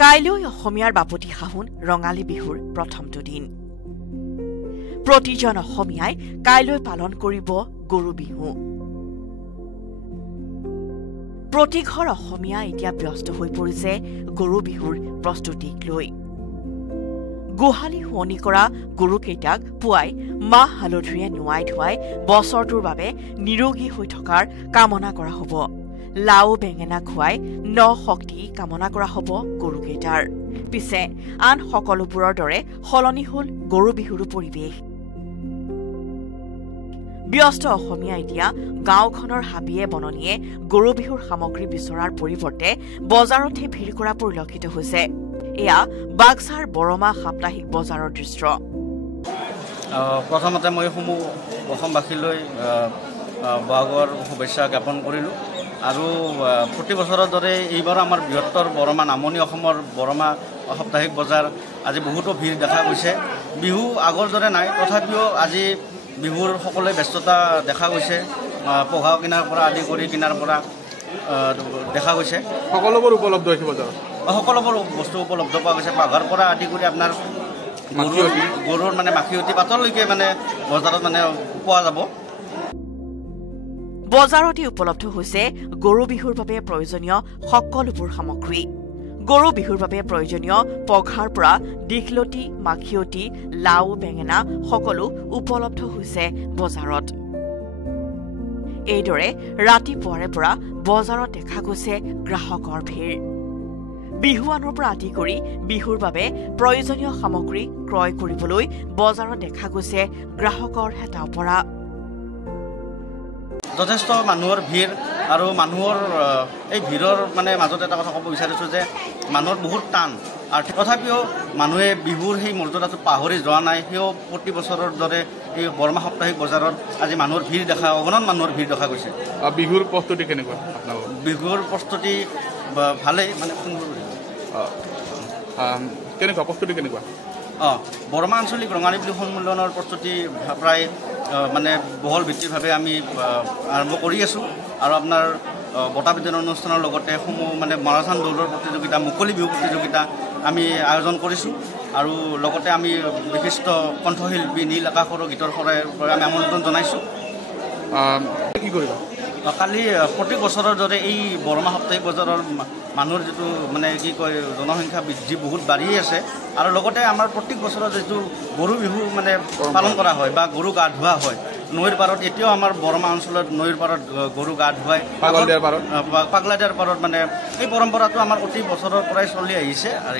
কাইলৈ অসমীয়াৰ বাপতি সাহোন ৰঙালী বিহুৰ প্ৰথমটো দিন প্ৰতিজন অসমীয়াই কাইলৈ পালন কৰিব গৰু বিহু প্ৰতি ঘৰ অসমীয়া এতিয়া ব্যস্ত হৈ পৰিছে গৰু বিহুৰ প্ৰস্তুতিক লৈ গোহালি শুৱনি কৰা গৰুকেইটাক পুৱাই মাহ হালধিৰে নুৱাই ধুৱাই বছৰটোৰ বাবে নিৰোগী হৈ থকাৰ কামনা কৰা হ'ব লাও বেঙেনা খুৱাই ন শক্তি কামনা কৰা হ'ব গৰুকেইটাৰ পিছে আন সকলোবোৰৰ দৰে সলনি হ'ল গৰু বিহুৰ পৰিৱেশ ব্যস্ত অসমীয়া এতিয়া গাঁওখনৰ হাবিয়ে বননিয়ে গৰু বিহুৰ সামগ্ৰী বিচৰাৰ পৰিৱৰ্তে বজাৰতহে ভিৰ কৰা পৰিলক্ষিত হৈছে এয়া বাক্সাৰ বৰমা সাপ্তাহিক বজাৰৰ দৃশ্য প্ৰথমতে মই সমূহ অসমবাসীলৈ বহাগৰ শুভেচ্ছা জ্ঞাপন কৰিলোঁ আৰু প্ৰতি বছৰৰ দৰে এইবাৰ আমাৰ বৃহত্তৰ বৰমা নামনি অসমৰ বৰমা সাপ্তাহিক বজাৰ আজি বহুতো ভিৰ দেখা গৈছে বিহু আগৰ দৰে নাই তথাপিও আজি বিহুৰ সকলোৱে ব্যস্ততা দেখা গৈছে পঘা কিনাৰ পৰা আদি কৰি কিনাৰ পৰা দেখা গৈছে সকলোবোৰ উপলব্ধ হৈছে বজাৰত সকলোবোৰ বস্তু উপলব্ধ পোৱা গৈছে পাঘাৰ পৰা আদি কৰি আপোনাৰ গৰুৰ মানে মাখিয়তী পাতলৈকে মানে বজাৰত মানে পোৱা যাব বজাৰতে উপলব্ধ হৈছে গৰু বিহুৰ বাবে প্ৰয়োজনীয় সকলোবোৰ সামগ্ৰী গৰু বিহুৰ বাবে প্ৰয়োজনীয় পঘাৰ পৰা দীঘলতি মাখিয়তী লাও বেঙেনা সকলো উপলব্ধ হৈছে বজাৰত এইদৰে ৰাতিপুৱাৰে পৰা বজাৰত দেখা গৈছে গ্ৰাহকৰ ভিৰ বিহুৱানৰ পৰা আদি কৰি বিহুৰ বাবে প্ৰয়োজনীয় সামগ্ৰী ক্ৰয় কৰিবলৈ বজাৰত দেখা গৈছে গ্ৰাহকৰ হেতাও পৰা যথেষ্ট মানুহৰ ভিৰ আৰু মানুহৰ এই ভিৰৰ মানে মাজত এটা কথা ক'ব বিচাৰিছোঁ যে মানুহৰ বহুত টান আৰু তথাপিও মানুহে বিহুৰ সেই মৰ্যাদাটো পাহৰি যোৱা নাই সেও প্ৰতি বছৰৰ দৰে এই বৰমা সাপ্তাহিক বজাৰত আজি মানুহৰ ভিৰ অগণন মানুহৰ ভিৰ দেখা গৈছে বিহুৰ প্ৰস্তুতি কেনেকুৱা বিহুৰ প্ৰস্তুতি ভালেই মানে কেনেকুৱা প্ৰস্তুতি কেনেকুৱা বৰমা আঞ্চলিক ৰঙালী বিহু সন্মিলনৰ প্ৰস্তুতি প্ৰায় মানে বহল ভিত্তিভাৱে আমি আৰম্ভ কৰি আছোঁ আৰু আপোনাৰ বঁটা বিতৰণ অনুষ্ঠানৰ লগতে সমূহ মানে মাৰাথান দৌৰৰ প্ৰতিযোগিতা মুকলি বিহু প্ৰতিযোগিতা আমি আয়োজন কৰিছোঁ আৰু লগতে আমি বিশিষ্ট কণ্ঠশিল্পী নীল আকাশৰো গীতৰ পৰা আমি আমন্ত্ৰণ জনাইছোঁ কি কৰিবা কালি প্ৰতি বছৰৰ দৰে এই বৰমা সাপ্তাহিক বজাৰৰ মানুহৰ যিটো মানে কি কয় জনসংখ্যা বৃদ্ধি বহুত বাঢ়ি আছে আৰু লগতে আমাৰ প্ৰত্যেক বছৰত যিটো গৰু বিহু মানে পালন কৰা হয় বা গৰু গা ধোৱা হয় নৈৰ পাৰত এতিয়াও আমাৰ বৰমা অঞ্চলত নৈৰ পাৰত গৰু গা ধুৱাই পাগলা দিয়াৰ পাৰত মানে এই পৰম্পৰাটো আমাৰ অতি বছৰৰ পৰাই চলি আহিছে আৰু